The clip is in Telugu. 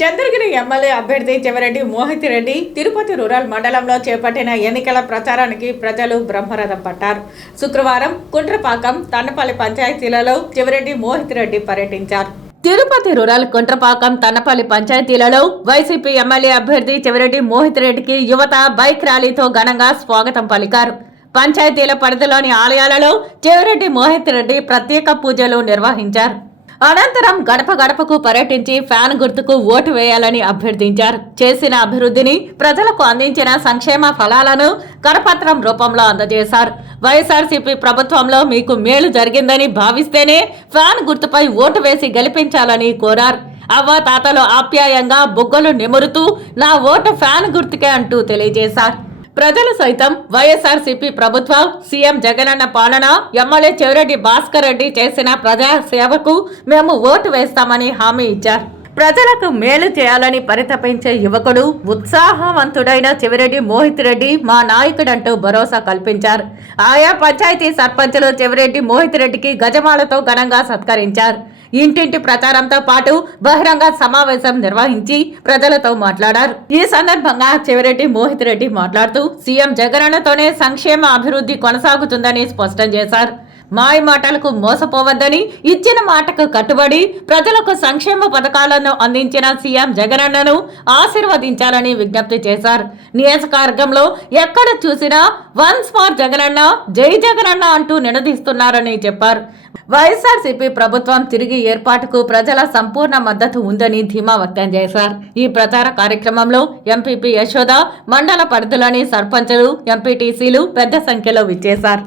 చంద్రగిరి ఎమ్మెల్యే అభ్యర్థి చెవిరెడ్డి మోహిత్ రెడ్డి తిరుపతి రూరల్ మండలంలో చేపట్టిన ఎన్నికల ప్రచారానికి ప్రజలు బ్రహ్మరథం పట్టారు. శుక్రవారం కుంట్రపాకం, తన్నపల్లి పంచాయతీలలో చెవిరెడ్డి మోహిత్ రెడ్డి పర్యటించారు. తిరుపతి రూరల్ కుంట్రపాకం, తన్నపల్లి పంచాయతీలలో వైసీపీ ఎమ్మెల్యే అభ్యర్థి చెవిరెడ్డి మోహిత్ రెడ్డికి యువత బైక్ ర్యాలీతో ఘనంగా స్వాగతం పలికారు. పంచాయతీల పరిధిలోని ఆలయాలలో చెవిరెడ్డి మోహిత్ రెడ్డి ప్రత్యేక పూజలు నిర్వహించారు. అనంతరం గడప గడపకు పర్యటించి ఫ్యాన్ గుర్తుకు ఓటు వేయాలని అభ్యర్థించారు. చేసిన అభివృద్ధిని, ప్రజలకు అందించిన సంక్షేమ ఫలాలను కరపత్రం రూపంలో అందజేశారు. వైఎస్ఆర్సీపీ ప్రభుత్వంలో మీకు మేలు జరిగిందని భావిస్తేనే ఫ్యాన్ గుర్తుపై ఓటు వేసి గెలిపించాలని కోరారు. అవ్వ తాతలు ఆప్యాయంగా బుగ్గలు నిమురుతూ నా ఓటు ఫ్యాన్ గుర్తుకే అంటూ తెలియజేశారు. ప్రజలు సైతం వైఎస్ఆర్సీపీ ప్రభుత్వం, సీఎం జగనన్న పాలన, ఎమ్మెల్యే చెవిరెడ్డి భాస్కర్ రెడ్డి చేసిన ప్రజా సేవకు మేము ఓటు వేస్తామని హామీ ఇచ్చారు. ప్రజలకు మేలు చేయాలని పరితపించే యువకుడు, ఉత్సాహవంతుడైన చెవిరెడ్డి మోహిత్ రెడ్డి మా నాయకుడంటూ భరోసా కల్పించారు. ఆయా పంచాయతీ సర్పంచులు చెవిరెడ్డి మోహిత్ రెడ్డికి గజమాలతో ఘనంగా సత్కరించారు. ఇంటింటి ప్రచారంతో పాటు బహిరంగ సమావేశం నిర్వహించి ప్రజలతో మాట్లాడారు. ఈ సందర్భంగా చెవిరెడ్డి మోహిత్ రెడ్డి మాట్లాడుతూ సీఎం జగనన్నతోనే సంక్షేమ అభివృద్ధి కొనసాగుతుందని స్పష్టం చేశారు. మాయ మాటలకు మోసపోవద్దని, ఇచ్చిన మాటకు కట్టుబడి ప్రజలకు సంక్షేమ పథకాలను అందించిన సీఎం జగనన్నను ఆశీర్వదించాలని విజ్ఞప్తి చేశారు. నియోజకవర్గంలో ఎక్కడ చూసినా వన్స్ ఫర్ జగనన్న, జై జగనన్న అంటూ నినదిస్తున్నారని చెప్పారు. వైఎస్ఆర్సీపీ ప్రభుత్వం తిరిగి ఏర్పాటుకు ప్రజల సంపూర్ణ మద్దతు ఉందని ధీమా వ్యక్తం చేశారు. ఈ ప్రచార కార్యక్రమంలో ఎంపీపీ యశోద, మండల పరిధిలోని సర్పంచులు, ఎంపీటీసీలు పెద్ద సంఖ్యలో విచ్చేశారు.